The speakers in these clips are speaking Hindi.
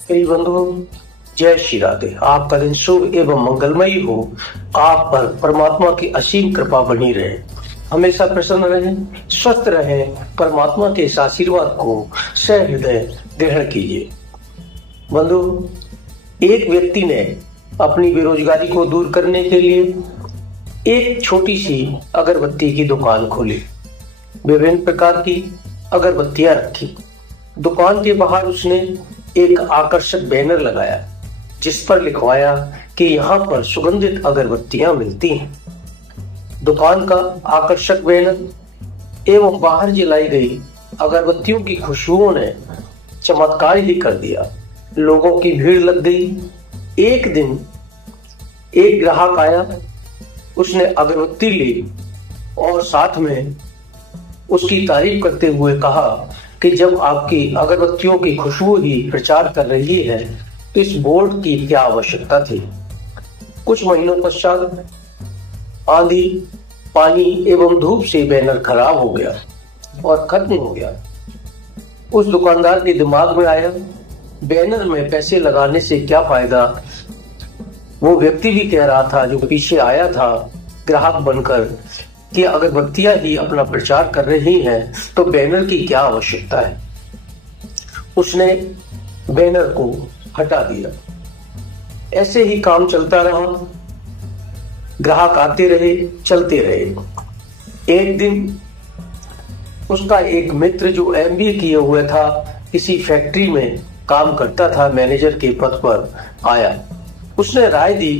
प्रिय बंधुओं, जय श्री राधे। आपका दिन शुभ एवं मंगलमयी हो। आप पर परमात्मा की असीम कृपा बनी रहे। हमेशा प्रसन्न रहें, स्वस्थ रहें। परमात्मा के इस आशीर्वाद को सहृदय ग्रहण कीजिए। बंधु, एक व्यक्ति ने अपनी बेरोजगारी को दूर करने के लिए एक छोटी सी अगरबत्ती की दुकान खोली। विभिन्न प्रकार की अगरबत्तियां रखी। दुकान के बाहर उसने एक आकर्षक बैनर लगाया जिस पर लिखवाया कि यहाँ पर सुगंधित अगरबत्तियां मिलती हैं। दुकान का आकर्षक बैनर एवं बाहर जलाई गई अगरबत्तियों की खुशबुओं ने चमत्कार ही कर दिया। लोगों की भीड़ लग गई। एक दिन एक ग्राहक आया, उसने अगरबत्ती ली और साथ में उसकी तारीफ करते हुए कहा कि जब आपकी अगरबत्तियों की खुशबू ही प्रचार कर रही है तो इस बोर्ड की क्या आवश्यकता थी। कुछ महीनों पश्चात आंधी, पानी एवं धूप से बैनर खराब हो गया और खत्म हो गया। उस दुकानदार के दिमाग में आया, बैनर में पैसे लगाने से क्या फायदा। वो व्यक्ति भी कह रहा था जो पीछे आया था ग्राहक बनकर कि अगरबत्तियां ही अपना प्रचार कर रही हैं तो बैनर की क्या आवश्यकता है। उसने बैनर को हटा दिया। ऐसे ही काम चलता रहा। ग्राहक आते रहे, चलते रहे। एक दिन उसका एक मित्र जो एमबीए किए हुए था, किसी फैक्ट्री में काम करता था, मैनेजर के पद पर आया। उसने राय दी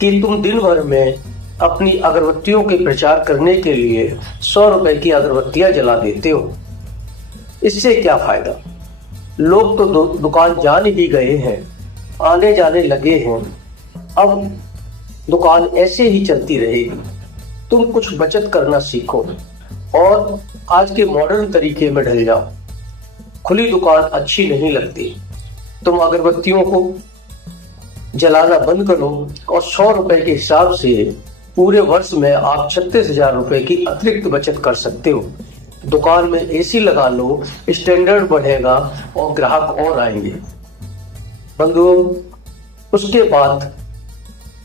कि तुम दिन भर में अपनी अगरबत्तियों के प्रचार करने के लिए 100 रुपए की अगरबत्तियां जला देते हो, इससे क्या फायदा। लोग तो दुकान जान ही गए हैं, आने जाने लगे हैं। अब दुकान ऐसे ही चलती रहेगी। तुम कुछ बचत करना सीखो और आज के मॉडर्न तरीके में ढल जाओ। खुली दुकान अच्छी नहीं लगती। तुम अगरबत्तियों को जलाना बंद करो और 100 रुपए के हिसाब से पूरे वर्ष में आप 36,000 रुपए की अतिरिक्त बचत कर सकते हो। दुकान में एसी लगा लो, स्टैंडर्ड बढ़ेगा और ग्राहक और आएंगे। बंधुओं, उसके बाद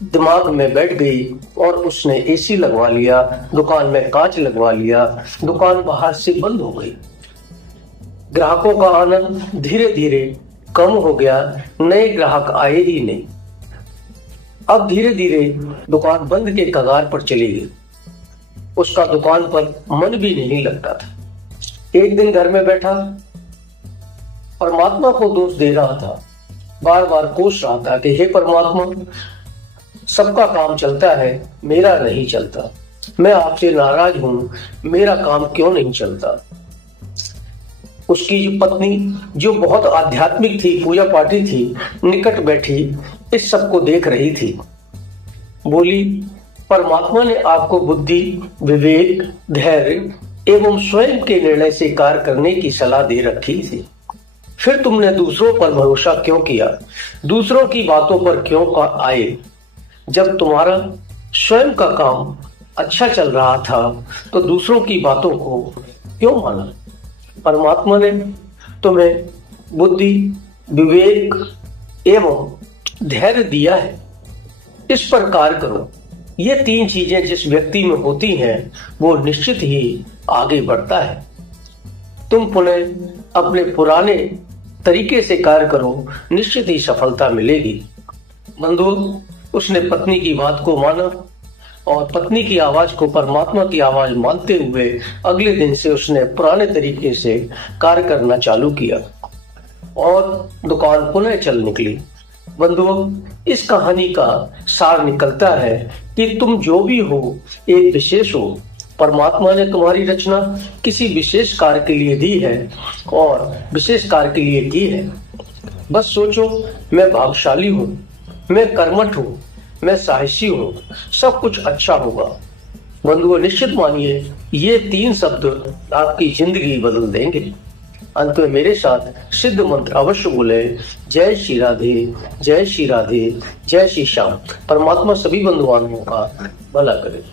दिमाग में बैठ गई और उसने एसी लगवा लिया, दुकान में कांच लगवा लिया। दुकान बाहर से बंद हो गई। ग्राहकों का आना धीरे धीरे कम हो गया। नए ग्राहक आए ही नहीं। अब धीरे धीरे दुकान बंद के कगार पर चली गई। उसका दुकान पर मन भी नहीं लगता था। एक दिन घर में बैठा परमात्मा को दोष दे रहा था। बार बार कोस रहा था कि हे परमात्मा, सबका काम चलता है, मेरा नहीं चलता। मैं आपसे नाराज हूं, मेरा काम क्यों नहीं चलता। उसकी जो पत्नी, जो बहुत आध्यात्मिक थी, पूजा पाठी थी, निकट बैठी इस सब को देख रही थी। बोली, परमात्मा ने आपको बुद्धि, विवेक, धैर्य एवं स्वयं के निर्णय से कार्य करने की सलाह दे रखी थी। फिर तुमने दूसरों पर भरोसा क्यों किया, दूसरों की बातों पर क्यों आए। जब तुम्हारा स्वयं का काम अच्छा चल रहा था तो दूसरों की बातों को क्यों माना। परमात्मा ने तुम्हें बुद्धि, विवेक एवं धैर्य दिया है, इस पर कार्य करो। ये 3 चीजें जिस व्यक्ति में होती हैं वो निश्चित ही आगे बढ़ता है। तुम पुनः अपने पुराने तरीके से कार्य करो, निश्चित ही सफलता मिलेगी। बंधु, उसने पत्नी की बात को माना और पत्नी की आवाज को परमात्मा की आवाज मानते हुए अगले दिन से उसने पुराने तरीके से कार्य करना चालू किया और दुकान पुनः चल निकली। बंधुओं, इस कहानी का सार निकलता है कि तुम जो भी हो एक विशेष हो। परमात्मा ने तुम्हारी रचना किसी विशेष कार्य के लिए दी है और विशेष कार्य के लिए की है। बस सोचो, मैं भाग्यशाली हूँ, मैं कर्मठ हूँ, मैं साहसी हूँ, सब कुछ अच्छा होगा। बंधुओं, निश्चित मानिए ये 3 शब्द आपकी जिंदगी बदल देंगे। अंत में मेरे साथ सिद्ध मंत्र अवश्य बोले, जय श्री राधे, जय श्री राधे, जय श्री श्याम। परमात्मा सभी बंधुओं का भला करे।